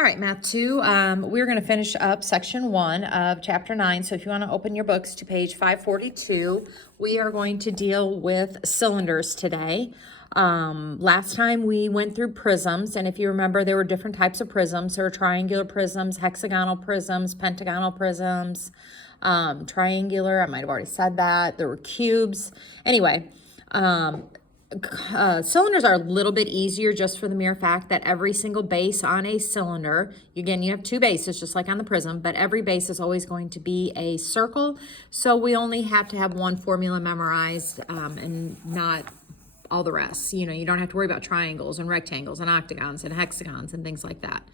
All right, Math 2, we're going to finish up section 1 of chapter 9. So if you want to open your books to page 542, we are going to deal with cylinders today. Last time we went through prisms, and if you remember, there were different types of prisms. There were triangular prisms, hexagonal prisms, pentagonal prisms, triangular, I might have already said that. There were cubes. Anyway, cylinders are a little bit easier just for the mere fact that every single base on a cylinder, again, you have two bases just like on the prism, but every base is always going to be a circle. So we only have to have one formula memorized and not all the rest. You know, you don't have to worry about triangles and rectangles and octagons and hexagons and things like that.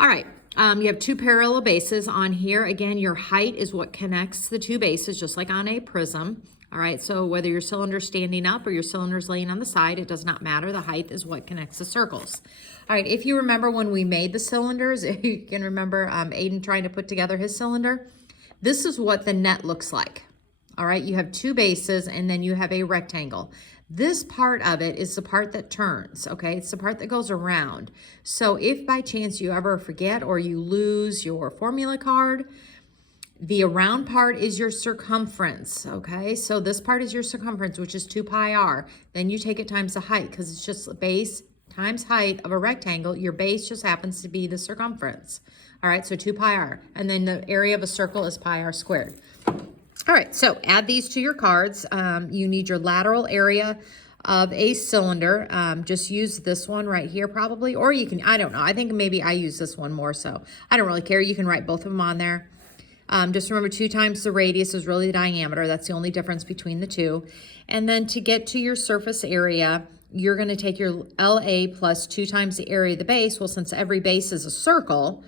All right, you have two parallel bases on here. Again, your height is what connects the two bases, just like on a prism. All right, so whether your cylinder's standing up or your cylinder's laying on the side, it does not matter. The height is what connects the circles. All right, if you remember when we made the cylinders, if you can remember Aiden trying to put together his cylinder, this is what the net looks like. All right, you have two bases and then you have a rectangle. This part of it is the part that turns, okay? It's the part that goes around. So if by chance you ever forget or you lose your formula card, the around part is your circumference, okay? So this part is your circumference, which is 2 pi r. Then you take it times the height because it's just base times height of a rectangle. Your base just happens to be the circumference. All right, so 2 pi r. And then the area of a circle is pi r squared. All right, so add these to your cards. You need your lateral area of a cylinder. Just use this one right here probably, or you can, I don't know. I think maybe I use this one more, so I don't really care. You can write both of them on there. Just remember 2 times the radius is really the diameter. That's the only difference between the two. And then to get to your surface area, you're going to take your LA plus 2 times the area of the base. Well, since every base is a circle,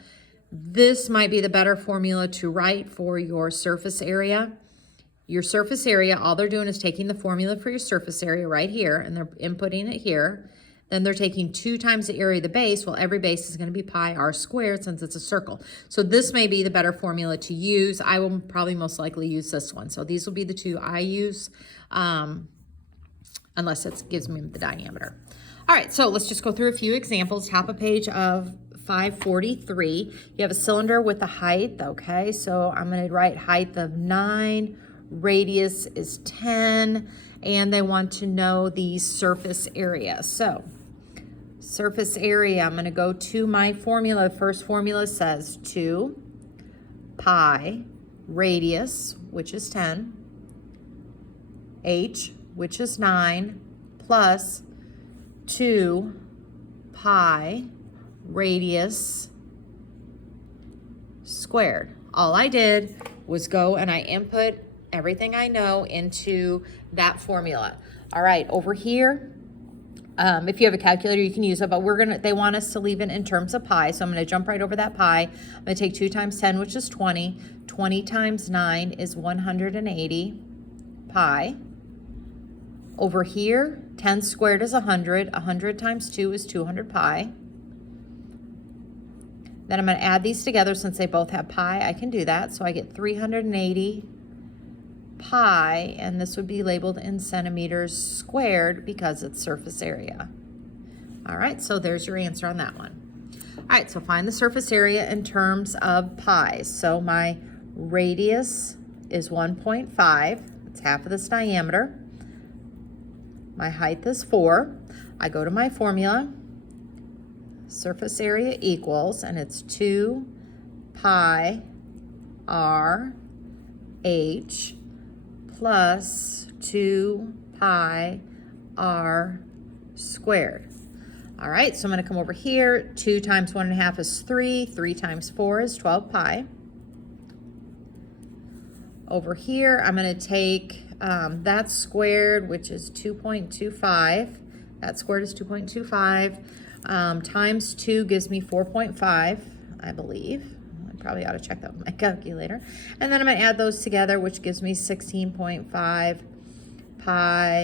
this might be the better formula to write for your surface area. Your surface area, all they're doing is taking the formula for your surface area right here, and they're inputting it here. Then they're taking 2 times the area of the base. Well, every base is going to be pi r squared since it's a circle. So this may be the better formula to use. I will probably most likely use this one. So these will be the two I use, unless it gives me the diameter. All right, so let's just go through a few examples. Top of page of 543. You have a cylinder with a height, okay? So I'm going to write height of 9, radius is 10, and they want to know the surface area. So surface area, I'm going to go to my formula. First formula says 2 pi radius, which is 10, h, which is 9, plus 2 pi radius squared. All I did was go and I input everything I know into that formula. All right, over here, if you have a calculator, you can use it, but they want us to leave it in terms of pi, so I'm gonna jump right over that pi. I'm gonna take 2 times 10, which is 20. 20 times 9 is 180 pi. Over here, 10 squared is 100. 100 times 2 is 200 pi. Then I'm gonna add these together. Since they both have pi, I can do that. So I get 380 pi, and this would be labeled in centimeters squared because it's surface area. All right, so there's your answer on that one. All right, so find the surface area in terms of pi. So my radius is 1.5. It's half of this diameter. My height is 4. I go to my formula. Surface area equals, and it's 2 pi r h plus 2 pi r squared. All right, so I'm going to come over here. 2 times 1.5 is 3. 3 times 4 is 12 pi. Over here, I'm going to take that squared, which is 2.25. That squared is 2.25. Times 2 gives me 4.5, I believe. I probably ought to check that with my calculator. And then I'm going to add those together, which gives me 16.5 pi,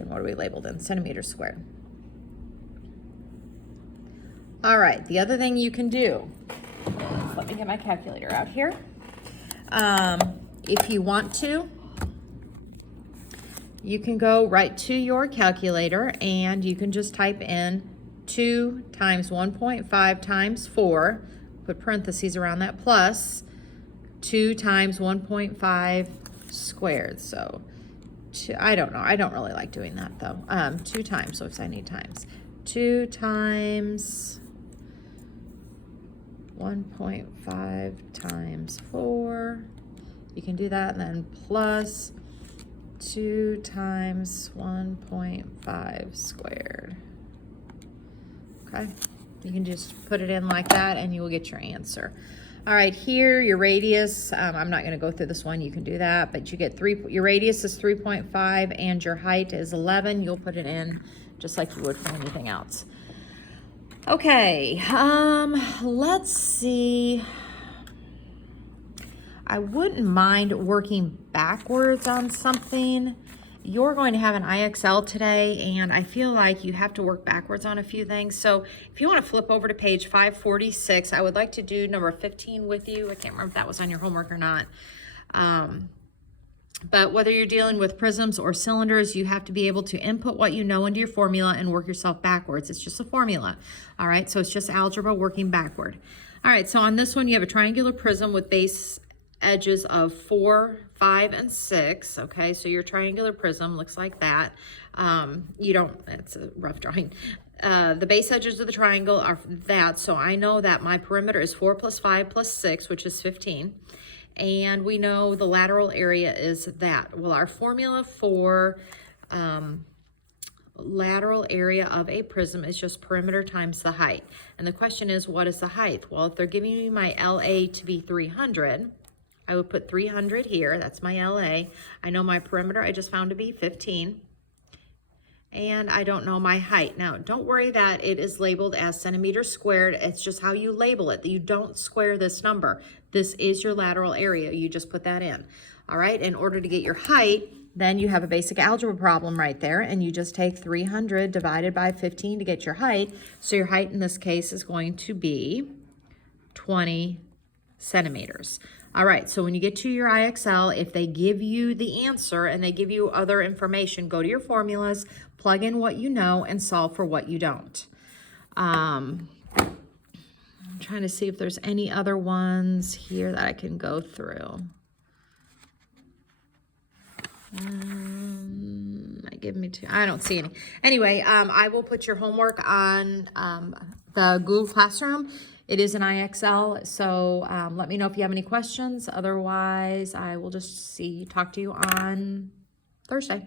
and what are we labeled in? Centimeters squared. All right, the other thing you can do is, let me get my calculator out here. If you want to, you can go right to your calculator and you can just type in 2 times 1.5 times 4, put parentheses around that, plus 2 times 1.5 squared. So I don't know. I don't really like doing that though. 2 times, so if I need times. 2 times 1.5 times 4. You can do that, and then plus 2 times 1.5 squared. Okay, you can just put it in like that and you will get your answer. All right, here your radius, I'm not gonna go through this one, you can do that, but you get your radius is 3.5 and your height is 11. You'll put it in just like you would for anything else. Okay, let's see. I wouldn't mind working backwards on something. You're going to have an IXL today, and I feel like you have to work backwards on a few things. So if you want to flip over to page 546, I would like to do number 15 with you. I can't remember if that was on your homework or not. But whether you're dealing with prisms or cylinders, you have to be able to input what you know into your formula and work yourself backwards. It's just a formula. All right, so it's just algebra working backward. All right, so on this one, you have a triangular prism with base edges of 4, 5, and 6. Okay, so your triangular prism looks like that. That's a rough drawing. The base edges of the triangle are that, so I know that my perimeter is 4 plus 5 plus 6, which is 15. And we know the lateral area is that. Well, our formula for lateral area of a prism is just perimeter times the height. And the question is, what is the height? Well, if they're giving me my LA to be 300, I would put 300 here. That's my LA. I know my perimeter I just found to be 15. And I don't know my height. Now, don't worry that it is labeled as centimeters squared. It's just how you label it. You don't square this number. This is your lateral area. You just put that in. All right, in order to get your height, then you have a basic algebra problem right there, and you just take 300 divided by 15 to get your height. So your height in this case is going to be 20 centimeters. All right, so when you get to your IXL, if they give you the answer and they give you other information, go to your formulas, plug in what you know, and solve for what you don't. I'm trying to see if there's any other ones here that I can go through. Give me two. I don't see any. Anyway, I will put your homework on the Google Classroom. It is an IXL, so let me know if you have any questions. Otherwise, I will just talk to you on Thursday.